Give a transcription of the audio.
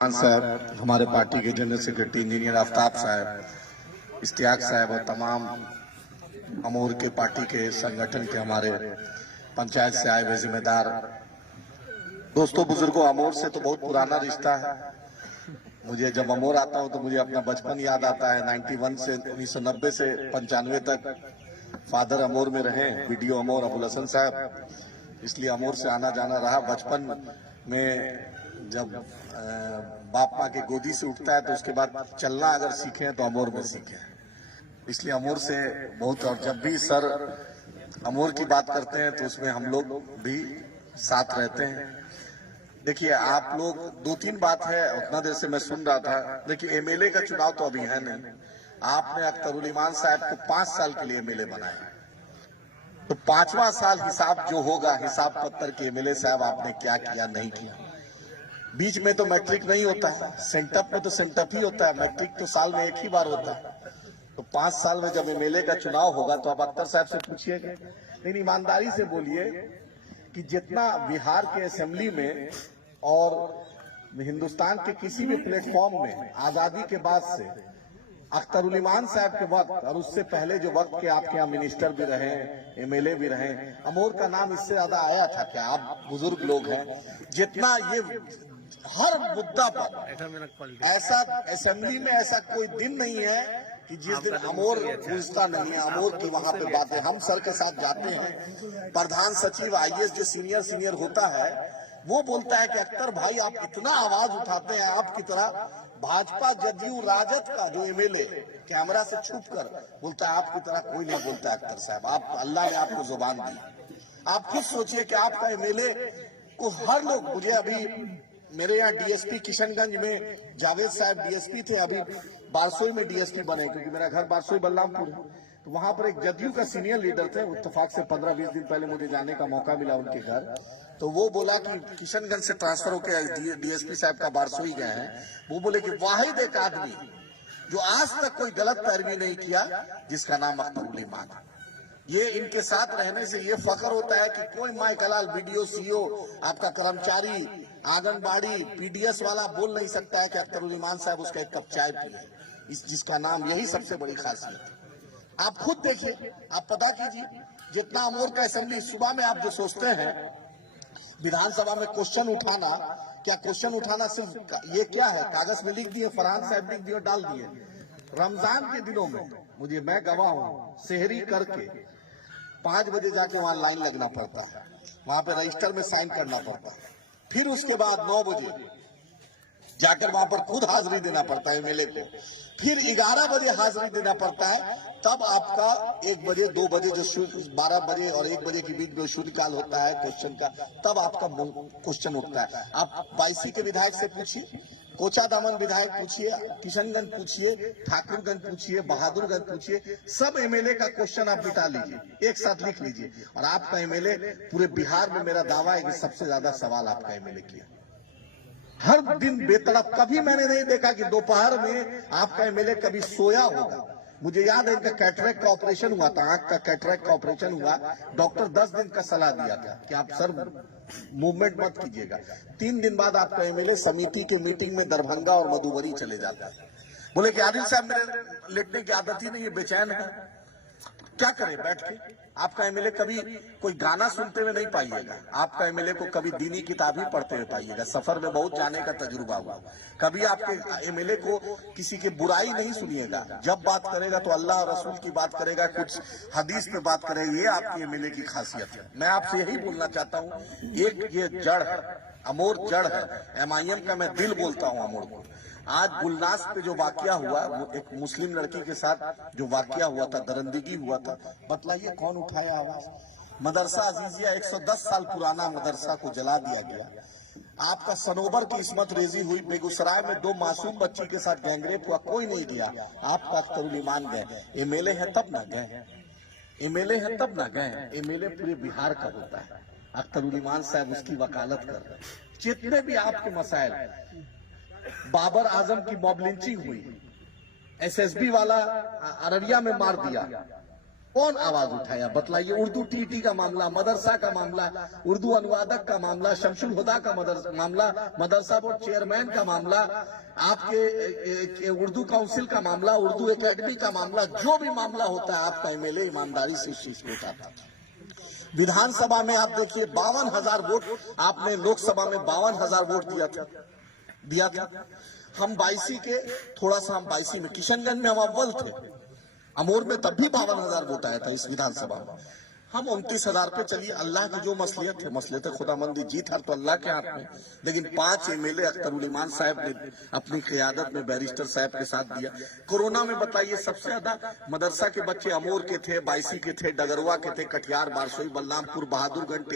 साहब, हमारे पार्टी के जनरल सेक्रेटरी इंजीनियर आफ्ताब साहब, इश्तियाक साहब और तमाम अमूर के पार्टी के संगठन के हमारे पंचायत से आए हुए जिम्मेदार दोस्तों बुजुर्गों, अमूर से तो बहुत पुराना रिश्ता है। मुझे जब अमूर आता हूं तो मुझे अपना बचपन याद आता है। 91 से 1990 से 95 तक फादर अमूर में रहे, वीडियो अमूर अबुल हसन साहब, इसलिए अमूर से आना जाना रहा। बचपन में जब बाप माँ के गोदी से उठता है तो उसके बाद चलना अगर सीखे हैं तो अमूर में सीखे हैं, इसलिए अमूर से बहुत। और जब भी सर अमूर की बात करते हैं तो उसमें हम लोग भी साथ रहते हैं। देखिए आप लोग, दो तीन बात है, उतना देर से मैं सुन रहा था। देखिए एमएलए का चुनाव तो अभी है नहीं। आपने अख्तरुल ईमान साहब को 5 साल के लिए एमएलए बनाया, तो 5वां साल हिसाब जो होगा, हिसाब पत्थर के एमएलए साहब आपने क्या किया नहीं किया। बीच में तो मैट्रिक नहीं होता है, सेंटअप में तो सेंटअप ही होता है, मैट्रिक तो साल में एक ही बार होता है। तो 5 साल में जब एमएलए का चुनाव होगा तो आप अख्तर साहब से पूछिएगा, लेकिन ईमानदारी से बोलिए कि जितना बिहार के असेंबली में और हिंदुस्तान के किसी भी प्लेटफॉर्म में आजादी के बाद से अख्तरुल ईमान साहब के वक्त और उससे पहले जो वक्त के आपके यहाँ मिनिस्टर भी रहे, एमएलए भी रहे, अमूर का नाम इससे ज्यादा आया था क्या? आप बुजुर्ग लोग हैं, जितना ये हर मुद्दा पर ऐसा असेंबली में ऐसा कोई दिन नहीं है कि जिस दिन अमूर पूछता नहीं है। अमूर की वहां पे बातें, हम सर के साथ जाते हैं, प्रधान सचिव आईएएस जो सीनियर होता है वो बोलता है कि अख्तर भाई आप इतना आवाज उठाते हैं, आपकी तरह भाजपा जदयू राजद का जो एमएलए कैमरा से छुप कर बोलता है, आपकी तरह कोई नहीं बोलता। अख्तर साहब, आप, अल्लाह ने आपको जुबान दी। आप खुद सोचिए कि आपका एमएलए को हर लोग, मुझे अभी मेरे यहाँ डीएसपी किशनगंज में जावेद साहब डीएसपी थे, अभी बारसोई में डीएसपी बने, क्योंकि मेरा घर बारसोई बलरामपुर है। तो वहां पर एक जदयू का सीनियर लीडर थे, इत्तेफाक से 15-20 दिन पहले मुझे जाने का मौका मिला उनके घर। तो वो बोला कि किशनगंज से ट्रांसफर होकर डीएसपी साहब का बारसोई गए हैं। वो बोले कि वाहिद एक आदमी जो आज तक कोई गलत पैरवी नहीं किया, जिसका नाम अख्तरुल ईमान। ये इनके साथ रहने से ये फख्र होता है कि कोई माइकलाल वीडियो सीओ, आपका कर्मचारी, आंगनबाड़ी, पीडीएस वाला बोल नहीं सकता है कि अख्तरुल ईमान साहब उसका एक कप चाय पिए, जिसका नाम, यही सबसे बड़ी खासियत है। आप खुद देखिए, आप पता कीजिए, जितना अमूर का असेंबली, सुबह में आप जो सोचते हैं विधानसभा में क्वेश्चन उठाना, क्या क्वेश्चन उठाना सिर्फ ये क्या है, कागज में लिख दिए, फरहान साहब लिख दिए और डाल दिए। रमजान के दिनों में मुझे, मैं गवाह हूं, सेहरी करके 5 बजे जाके वहां लाइन लगना पड़ता है, वहां पे रजिस्टर में साइन करना पड़ता है, फिर उसके बाद 9 बजे जाकर वहां पर खुद हाजिरी देना पड़ता है एमएलए को, फिर 11 बजे हाजिरी देना पड़ता है, तब आपका 1 बजे 2 बजे जो 12 बजे और 1 बजे के बीच में शून्यकाल होता है क्वेश्चन का, तब आपका क्वेश्चन उठता है। आप बाईसी के विधायक से पूछिए, कोचा दामन विधायक पूछिए, किशनगंज पूछिए, ठाकुरगंज पूछिए, बहादुरगंज पूछिए, सब एमएलए का क्वेश्चन आप मिटा लीजिए, एक साथ लिख लीजिए, और आपका एमएलए पूरे बिहार में, मेरा दावा है कि सबसे ज्यादा सवाल आपका एमएलए किया। हर दिन बेतड़प, कभी मैंने नहीं देखा कि दोपहर में आपका एमएलए कभी सोया होगा। मुझे याद है इनका कैटरेक्ट का ऑपरेशन हुआ था, आंख का कैटरेक्ट का ऑपरेशन हुआ, डॉक्टर 10 दिन का सलाह दिया था कि आप सर मूवमेंट मत कीजिएगा। 3 दिन बाद आपका एमएलए समिति की मीटिंग में दरभंगा और मधुबनी चले जाता है। बोले कि आदिल साहब मेरे लेटने की आदत ही नहीं है, बेचैन है, क्या करें बैठ के। आपका एमएलए कभी कोई गाना सुनते हुए नहीं पाइएगा, आपका एमएलए को कभी दीनी किताब ही पढ़ते हुए पाइएगा। सफर में बहुत जाने का तजुर्बा हुआ, कभी आपके एमएलए को किसी की बुराई नहीं सुनिएगा। जब बात करेगा तो अल्लाह और रसूल की बात करेगा, कुछ हदीस पे बात करेगा। ये आपके एमएलए की खासियत है। मैं आपसे यही बोलना चाहता हूँ, एक ये जड़ है, अमूर जड़ है, एमआईएम का मैं दिल बोलता हूँ अमूर को। आज गुलनास पे जो वाकया हुआ, वो एक मुस्लिम लड़की के साथ जो वाकया हुआ था, दरंदगी हुआ था, बतलाइए कौन उठाया आवाज? मदरसा अजीजिया 110 साल पुराना मदरसा को जला दिया गया। आपका सनोबर की इस्मत रेजी हुई, बेगूसराय में 2 मासूम बच्ची के साथ गैंगरेप हुआ, कोई नहीं गया। आपका अख्तरुल ईमान गए, एमएलए है तब ना गए, एमएलए है तब ना गए। एमएलए पूरे बिहार का होता है, अख्तरुल ईमान साहब उसकी वकालत कर रहे हैं। जितने भी आपके मसाइल, बाबर आजम की मॉब लिंचिंग हुई, एसएसबी वाला अररिया में मार दिया, कौन आवाज उठाया? बतलाइए। उर्दू टीटी का मामला, मदरसा का मामला, उर्दू अनुवादक का मामला, शमशुल हुदा का मामला, मदरसा बोर्ड चेयरमैन का मामला, आपके उर्दू काउंसिल का मामला, उर्दू एकेडमी का मामला, जो भी मामला होता है आपका एमएलए ईमानदारी से इस चीज को उठाता है। विधानसभा में आप देखिए 52,000 वोट आपने, लोकसभा में 52,000 वोट दिया था। हम 22 के, थोड़ा सा हम 22 में, किशनगंज में हम अव्वल थे, अमोर में तब भी 52,000 वोट आया था इस विधानसभा में। हम 29,000 पे, चलिए अल्लाह की जो मसलियत है, मसलियत खुदामंदी, जीत हार तो अल्लाह के हाथ में। लेकिन 5 एमएलए अख्तरुल ईमान साहब ने अपनी क़ियादत में बैरिस्टर साहब के साथ दिया। कोरोना में बताइए सबसे ज्यादा मदरसा के बच्चे अमोर के थे, 22 के थे, डगरवा के थे, कटिहार, बारसोई, बलरामपुर, बहादुरगंज,